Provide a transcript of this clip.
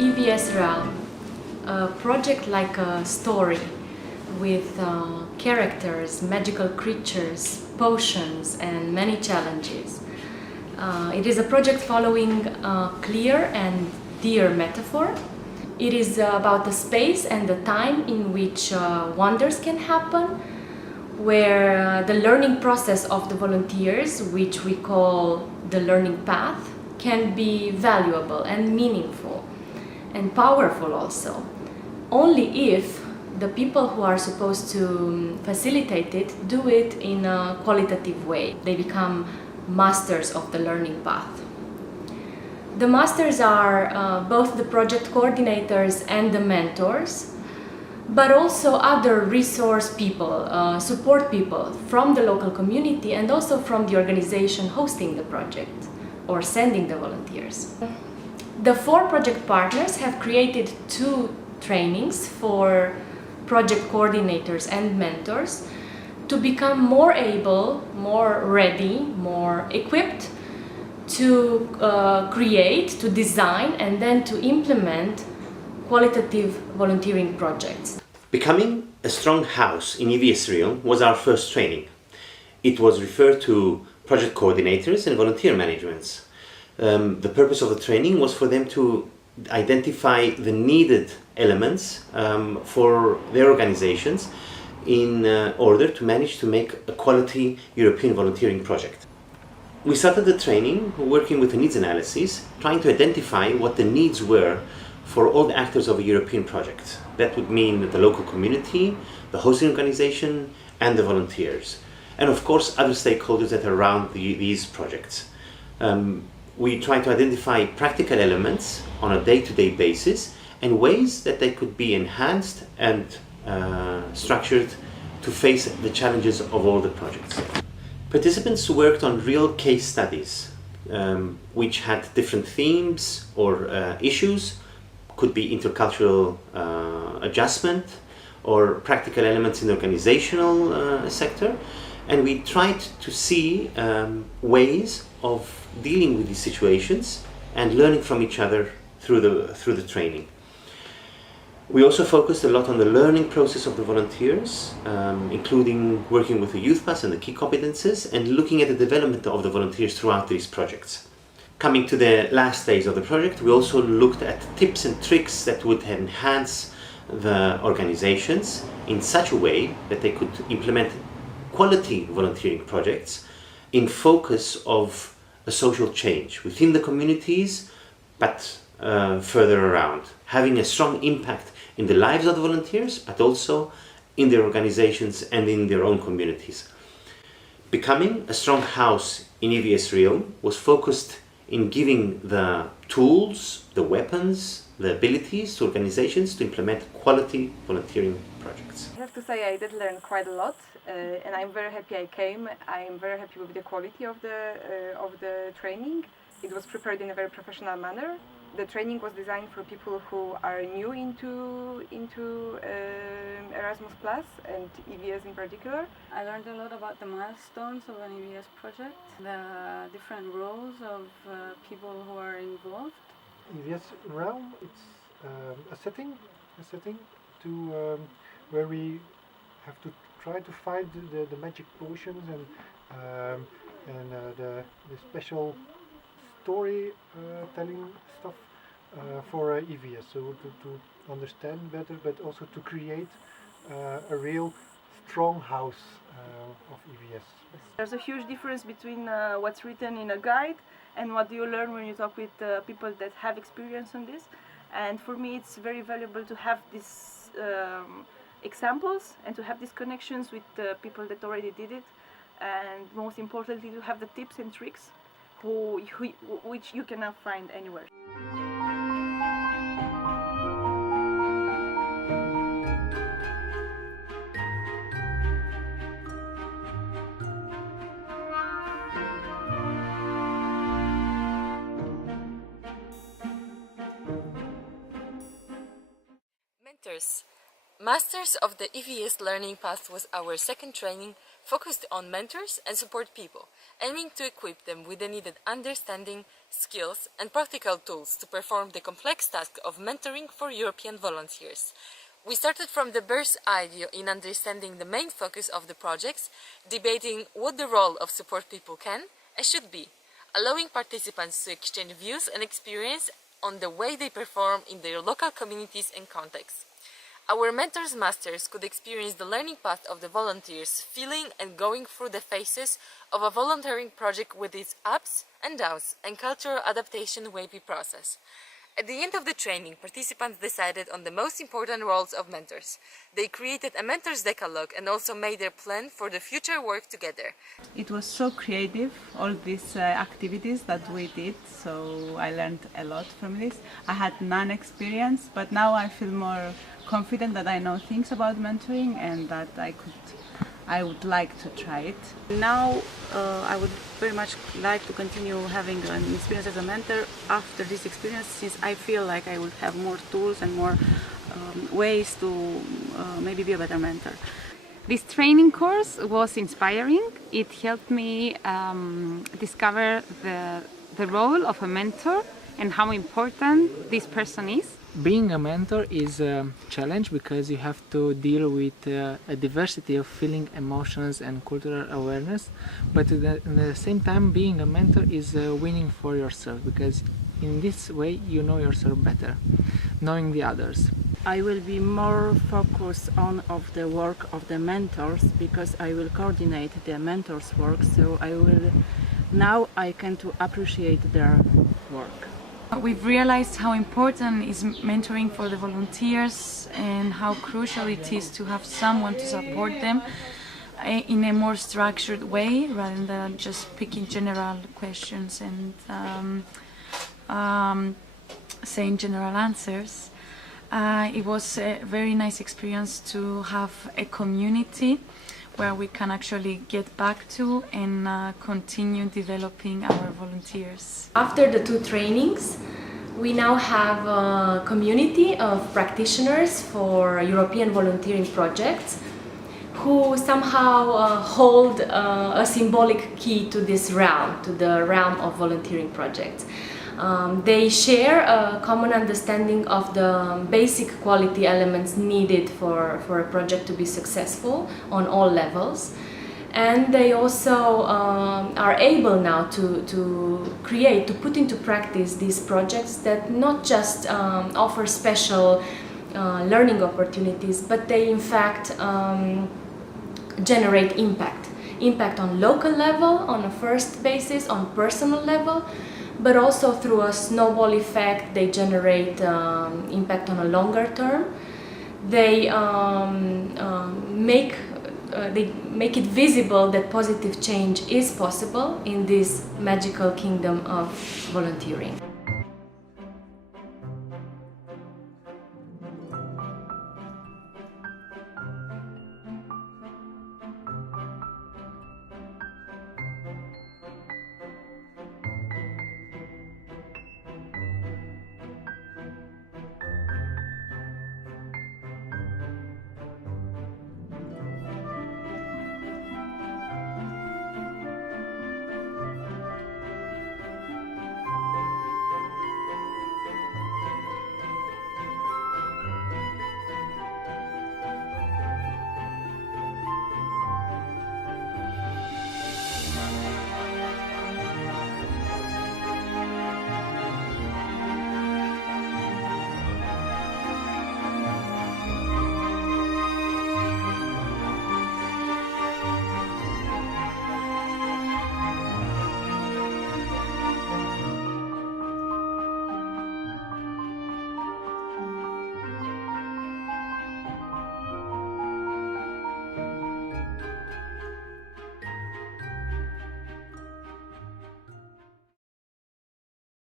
EVS Realm, a project like a story with characters, magical creatures, potions and many challenges. It is a project following a clear and dear metaphor. It is about the space and the time in which wonders can happen, where the learning process of the volunteers, which we call the learning path, can be valuable and meaningful and powerful also. Only if the people who are supposed to facilitate it do it in a qualitative way. They become masters of the learning path. The masters are both the project coordinators and the mentors, but also other resource people, support people from the local community and also from the organization hosting the project or sending the volunteers. The 4 project partners have created 2 trainings for project coordinators and mentors to become more able, more ready, more equipped to create, to design and then to implement qualitative volunteering projects. Becoming a strong house in EVS Realm was our first training. It was referred to project coordinators and volunteer managements. The purpose of the training was for them to identify the needed elements for their organizations in order to manage to make a quality European volunteering project. We started the training working with a needs analysis, trying to identify what the needs were for all the actors of a European project. That would mean the local community, the hosting organization and the volunteers. And of course other stakeholders that are around these projects. We try to identify practical elements on a day-to-day basis and ways that they could be enhanced and structured to face the challenges of all the projects. Participants worked on real case studies which had different themes or issues. Could be intercultural adjustment or practical elements in the organizational sector, and we tried to see ways of dealing with these situations and learning from each other through the training. We also focused a lot on the learning process of the volunteers, including working with the youth pass and the key competences and looking at the development of the volunteers throughout these projects. Coming to the last phase of the project, we also looked at tips and tricks that would enhance the organizations in such a way that they could implement quality volunteering projects in focus of a social change within the communities, but further around, having a strong impact in the lives of the volunteers, but also in their organizations and in their own communities. Becoming a strong house in EVS Realm was focused in giving the tools, the weapons, the abilities to organizations to implement quality volunteering projects. I have to say I did learn quite a lot and I'm very happy I came. I'm very happy with the quality of the training. It was prepared in a very professional manner. The training was designed for people who are new into Erasmus Plus and EVS in particular. I learned a lot about the milestones of an EVS project, the different roles of people who are involved. EVS Realm, it's a setting to where we have to try to find the magic potions and the special story telling stuff for EVS, so to understand better, but also to create a real strong house of EVS. There's a huge difference between what's written in a guide and what you learn when you talk with people that have experience on this. And for me it's very valuable to have these examples and to have these connections with people that already did it, and most importantly to have the tips and tricks which you cannot find anywhere. Mentors. Masters of the EVS Learning Path was our second training focused on mentors and support people, aiming to equip them with the needed understanding, skills and practical tools to perform the complex task of mentoring for European volunteers. We started from the bird's eye view in understanding the main focus of the projects, debating what the role of support people can and should be, allowing participants to exchange views and experience on the way they perform in their local communities and contexts. Our mentors masters could experience the learning path of the volunteers, feeling and going through the phases of a volunteering project with its ups and downs and cultural adaptation wavy process. At the end of the training, participants decided on the most important roles of mentors. They created a mentor's decalogue and also made their plan for the future work together. It was so creative, all these activities that we did, so I learned a lot from this. I had none experience, but now I feel more confident that I know things about mentoring and that I would like to try it. Now I would very much like to continue having an experience as a mentor after this experience, since I feel like I will have more tools and more ways to maybe be a better mentor. This training course was inspiring. It helped me discover the role of a mentor and how important this person is. Being a mentor is a challenge because you have to deal with a diversity of feeling, emotions and cultural awareness, but at the same time being a mentor is winning for yourself, because in this way you know yourself better, knowing the others. I will be more focused on the work of the mentors, because I will coordinate the mentors' work, so now I can to appreciate their work. We've realized how important is mentoring for the volunteers and how crucial it is to have someone to support them in a more structured way rather than just picking general questions and saying general answers. It was a very nice experience to have a community where we can actually get back to and continue developing our volunteers. After the 2 trainings, we now have a community of practitioners for European volunteering projects who somehow hold a symbolic key to this realm, to the realm of volunteering projects. They share a common understanding of the basic quality elements needed for a project to be successful on all levels, and they also are able now to put into practice these projects that not just offer special learning opportunities, but they in fact generate impact on local level, on a first basis, on personal level, but also through a snowball effect. They generate impact on a longer term. They make it visible that positive change is possible in this magical kingdom of volunteering.